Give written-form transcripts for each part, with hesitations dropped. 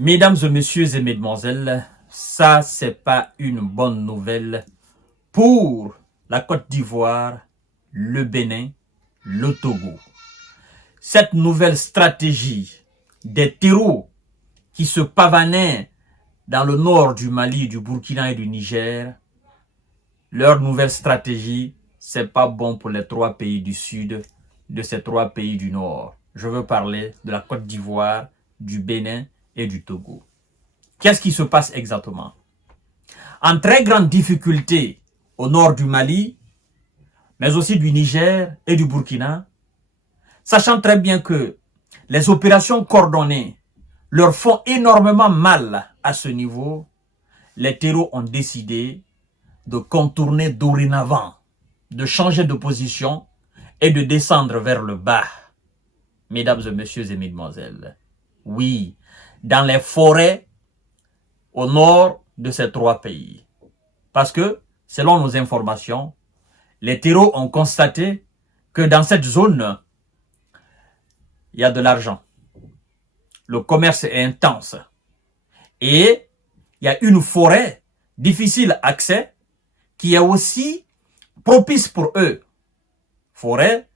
Mesdames et messieurs et mesdemoiselles, ça c'est pas une bonne nouvelle pour la Côte d'Ivoire, le Bénin, le Togo. Cette nouvelle stratégie des terreaux qui se pavanaient dans le nord du Mali, du Burkina et du Niger, leur nouvelle stratégie, c'est pas bon pour les trois pays du sud, de ces trois pays du nord. Je veux parler de la Côte d'Ivoire, du Bénin et du Togo. Qu'est-ce qui se passe exactement? En très grande difficulté au nord du Mali, mais aussi du Niger et du Burkina, sachant très bien que les opérations coordonnées leur font énormément mal à ce niveau, les terreaux ont décidé de contourner dorénavant, de changer de position et de descendre vers le bas. Mesdames et messieurs et mesdemoiselles, oui, dans les forêts au nord de ces trois pays. Parce que, selon nos informations, les terreaux ont constaté que dans cette zone, il y a de l'argent. Le commerce est intense. Et il y a une forêt difficile accès qui est aussi propice pour eux. Forêt,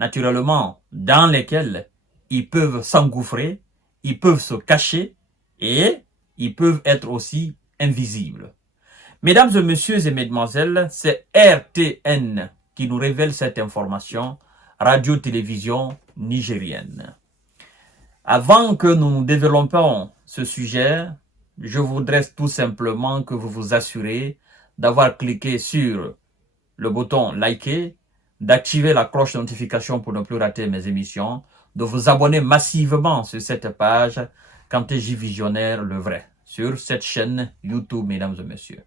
naturellement, dans lesquelles ils peuvent s'engouffrer, ils peuvent se cacher et ils peuvent être aussi invisibles. Mesdames et messieurs et mesdemoiselles, c'est RTN qui nous révèle cette information, radio-télévision nigérienne. Avant que nous développions ce sujet, je voudrais tout simplement que vous vous assurez d'avoir cliqué sur le bouton liker, d'activer la cloche de notification pour ne plus rater mes émissions, de vous abonner massivement sur cette page Kanté-J Visionnaire le vrai, sur cette chaîne YouTube, mesdames et messieurs.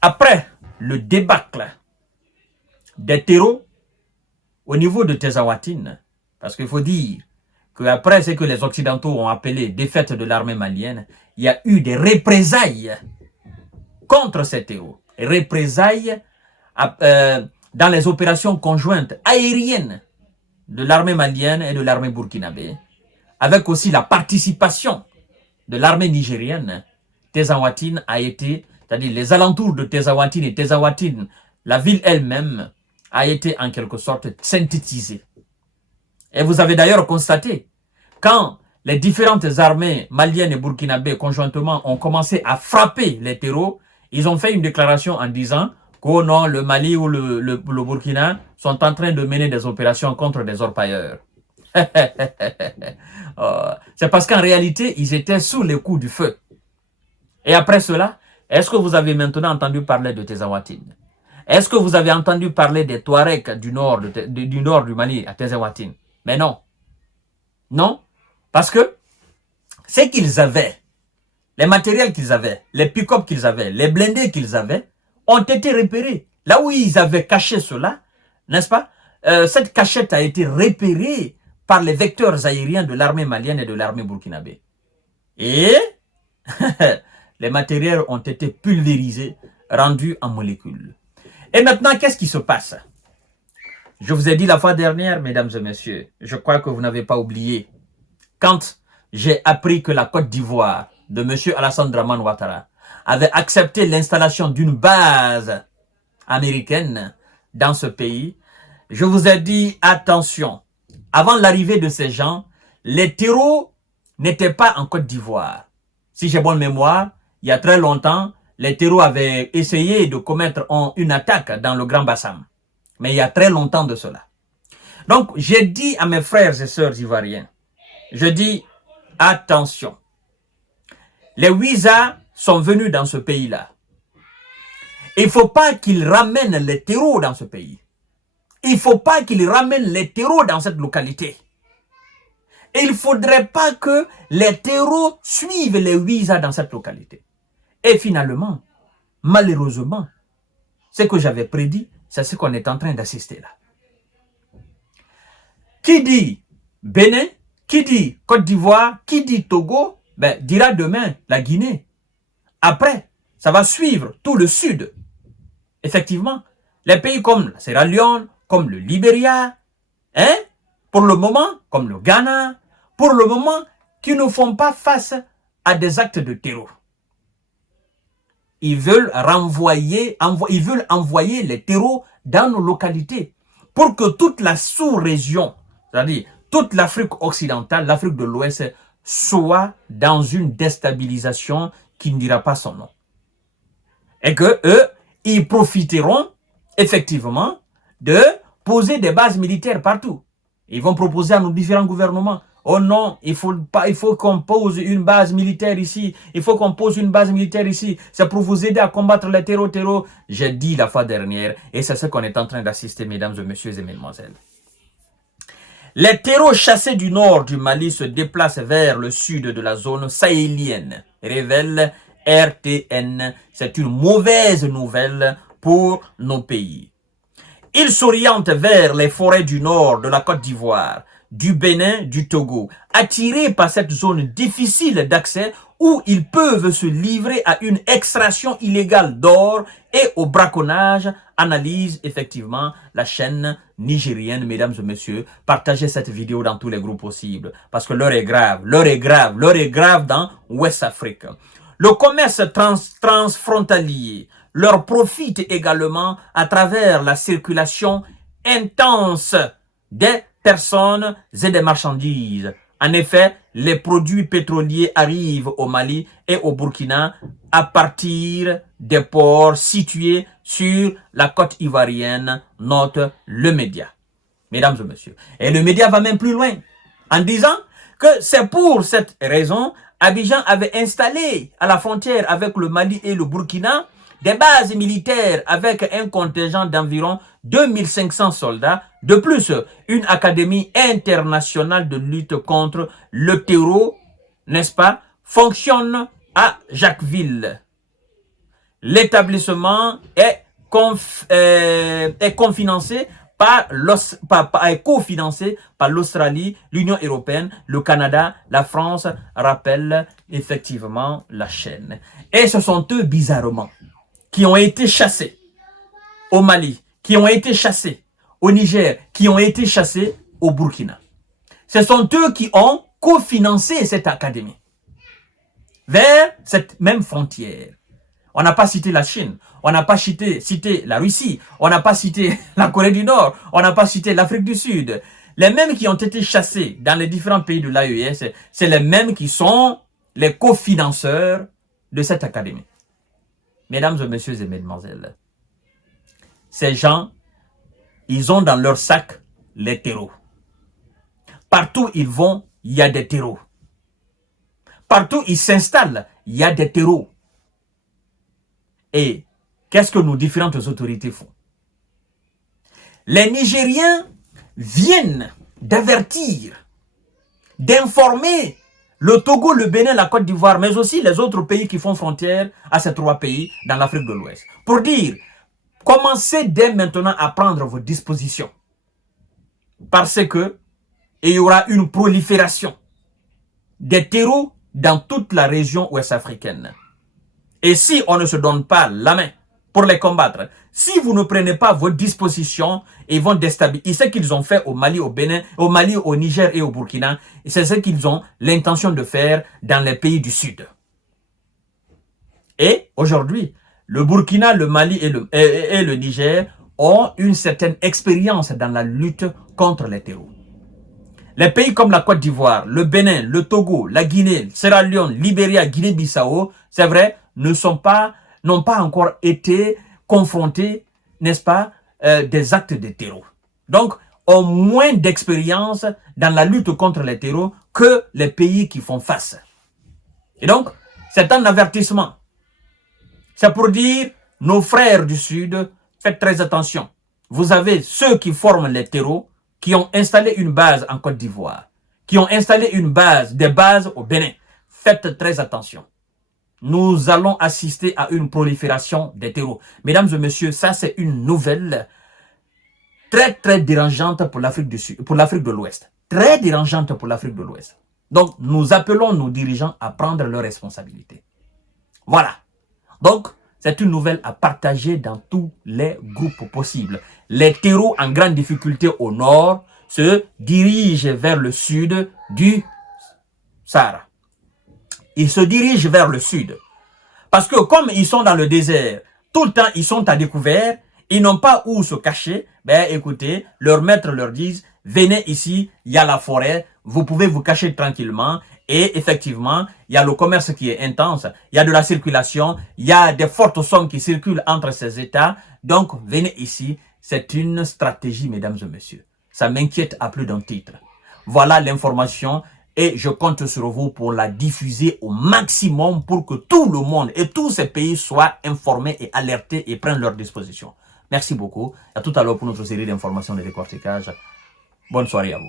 Après le débâcle des terreaux au niveau de Tezawatine, parce qu'il faut dire qu'après ce que les Occidentaux ont appelé défaite de l'armée malienne, il y a eu des représailles contre ces terreaux. Représailles dans les opérations conjointes aériennes de l'armée malienne et de l'armée burkinabé, avec aussi la participation de l'armée nigérienne. Tezawatine a été, c'est-à-dire les alentours de Tezawatine et Tezawatine, la ville elle-même, a été en quelque sorte synthétisée. Et vous avez d'ailleurs constaté, quand les différentes armées maliennes et burkinabées conjointement ont commencé à frapper les terreaux, ils ont fait une déclaration en disant que non, le Mali ou le Burkina sont en train de mener des opérations contre des orpailleurs. C'est parce qu'en réalité, ils étaient sous les coups du feu. Et après cela, est-ce que vous avez maintenant entendu parler de Tezawatine? Est-ce que vous avez entendu parler des Touaregs du nord du Mali à Tezawatine? Mais non. Non. Parce que ce qu'ils avaient, les matériels qu'ils avaient, les pick-up qu'ils avaient, les blindés qu'ils avaient, ont été repérés. Là où ils avaient caché cela, n'est-ce pas? Cette cachette a été repérée par les vecteurs aériens de l'armée malienne et de l'armée burkinabé. Et les matériels ont été pulvérisés, rendus en molécules. Et maintenant, qu'est-ce qui se passe? Je vous ai dit la fois dernière, mesdames et messieurs, je crois que vous n'avez pas oublié, quand j'ai appris que la Côte d'Ivoire de M. Alassane Dramane Ouattara avait accepté l'installation d'une base américaine dans ce pays, je vous ai dit, attention, avant l'arrivée de ces gens, les terreaux n'étaient pas en Côte d'Ivoire. Si j'ai bonne mémoire, il y a très longtemps, les terreaux avaient essayé de commettre une attaque dans le Grand Bassam. Mais il y a très longtemps de cela. Donc, j'ai dit à mes frères et sœurs ivoiriens, je dis, attention, les Ouïzas sont venus dans ce pays-là. Il ne faut pas qu'ils ramènent les terreaux dans ce pays. Il ne faut pas qu'ils ramènent les terreaux dans cette localité. Et il ne faudrait pas que les terreaux suivent les Ouïzas dans cette localité. Et finalement, malheureusement, ce que j'avais prédit, c'est ce qu'on est en train d'assister là. Qui dit Bénin, qui dit Côte d'Ivoire, qui dit Togo, ben, dira demain la Guinée. Après, ça va suivre tout le sud. Effectivement, les pays comme la Sierra Leone, comme le Libéria, pour le moment, comme le Ghana, pour le moment, qui ne font pas face à des actes de terror. Ils veulent envoyer les terreaux dans nos localités pour que toute la sous-région, c'est-à-dire toute l'Afrique occidentale, l'Afrique de l'Ouest, soit dans une déstabilisation qui ne dira pas son nom. Et que eux, ils profiteront effectivement de poser des bases militaires partout. Ils vont proposer à nos différents gouvernements: oh non, il faut qu'on pose une base militaire ici. Il faut qu'on pose une base militaire ici. C'est pour vous aider à combattre les terreaux. J'ai dit la fois dernière, et c'est ce qu'on est en train d'assister, mesdames et messieurs et mesdemoiselles. Les terreaux chassés du nord du Mali se déplacent vers le sud de la zone sahélienne, révèle RTN. C'est une mauvaise nouvelle pour nos pays. Ils s'orientent vers les forêts du nord de la Côte d'Ivoire, du Bénin, du Togo, attirés par cette zone difficile d'accès où ils peuvent se livrer à une extraction illégale d'or et au braconnage, analyse effectivement la chaîne nigérienne. Mesdames et messieurs, partagez cette vidéo dans tous les groupes possibles parce que l'heure est grave, l'heure est grave dans West Afrique. Le commerce transfrontalier leur profite également à travers la circulation intense des personnes et des marchandises. En effet, les produits pétroliers arrivent au Mali et au Burkina à partir des ports situés sur la côte ivoirienne, note le média. Mesdames et messieurs. Et le média va même plus loin en disant que c'est pour cette raison Abidjan avait installé à la frontière avec le Mali et le Burkina des bases militaires avec un contingent d'environ 2500 soldats. De plus, une académie internationale de lutte contre le terreau, n'est-ce pas, fonctionne à Jacquesville. L'établissement est cofinancé par l'Australie, l'Union européenne, le Canada, la France, rappelle effectivement la chaîne. Et ce sont eux, bizarrement, qui ont été chassés au Mali, qui ont été chassés au Niger, qui ont été chassés au Burkina. Ce sont eux qui ont cofinancé cette académie vers cette même frontière. On n'a pas cité la Chine, on n'a pas cité la Russie, on n'a pas cité la Corée du Nord, on n'a pas cité l'Afrique du Sud. Les mêmes qui ont été chassés dans les différents pays de l'AES, c'est les mêmes qui sont les cofinanceurs de cette académie. Mesdames et messieurs et mesdemoiselles, ces gens, ils ont dans leur sac les terreaux. Partout où ils vont, il y a des terreaux. Partout où ils s'installent, il y a des terreaux. Et qu'est-ce que nos différentes autorités font? Les Nigériens viennent d'avertir, d'informer le Togo, le Bénin, la Côte d'Ivoire, mais aussi les autres pays qui font frontière à ces trois pays dans l'Afrique de l'Ouest. Pour dire, commencez dès maintenant à prendre vos dispositions. Parce que il y aura une prolifération des terreaux dans toute la région ouest-africaine. Et si on ne se donne pas la main pour les combattre, si vous ne prenez pas vos dispositions, ils vont déstabiliser. Ce qu'ils ont fait au Mali, au Bénin, au Mali, au Niger et au Burkina, c'est ce qu'ils ont l'intention de faire dans les pays du Sud. Et aujourd'hui, le Burkina, le Mali et le Niger ont une certaine expérience dans la lutte contre les terreaux. Les pays comme la Côte d'Ivoire, le Bénin, le Togo, la Guinée, Sierra Leone, Libéria, Guinée-Bissau, c'est vrai, n'ont pas encore été confrontés, n'est-ce pas, des actes de terreau. Donc, ont moins d'expérience dans la lutte contre les terreaux que les pays qui font face. Et donc, c'est un avertissement. C'est pour dire, nos frères du Sud, faites très attention. Vous avez ceux qui forment les terreaux, qui ont installé une base en Côte d'Ivoire, qui ont installé des bases au Bénin. Faites très attention. Nous allons assister à une prolifération des terreaux. Mesdames et messieurs, ça c'est une nouvelle très très dérangeante pour l'Afrique du Sud, pour l'Afrique de l'Ouest. Très dérangeante pour l'Afrique de l'Ouest. Donc, nous appelons nos dirigeants à prendre leurs responsabilités. Voilà. Donc, c'est une nouvelle à partager dans tous les groupes possibles. Les terreaux en grande difficulté au nord se dirigent vers le sud du Sahara. ils se dirigent vers le sud. Parce que comme ils sont dans le désert, tout le temps ils sont à découvert, ils n'ont pas où se cacher, ben écoutez, leurs maîtres leur disent, venez ici, il y a la forêt, vous pouvez vous cacher tranquillement. Et effectivement, il y a le commerce qui est intense, il y a de la circulation, il y a des fortes sommes qui circulent entre ces États. Donc, venez ici, c'est une stratégie, mesdames et messieurs. Ça m'inquiète à plus d'un titre. Voilà l'information et je compte sur vous pour la diffuser au maximum pour que tout le monde et tous ces pays soient informés et alertés et prennent leurs dispositions. Merci beaucoup. À tout à l'heure pour notre série d'informations de décortiquage. Bonne soirée à vous.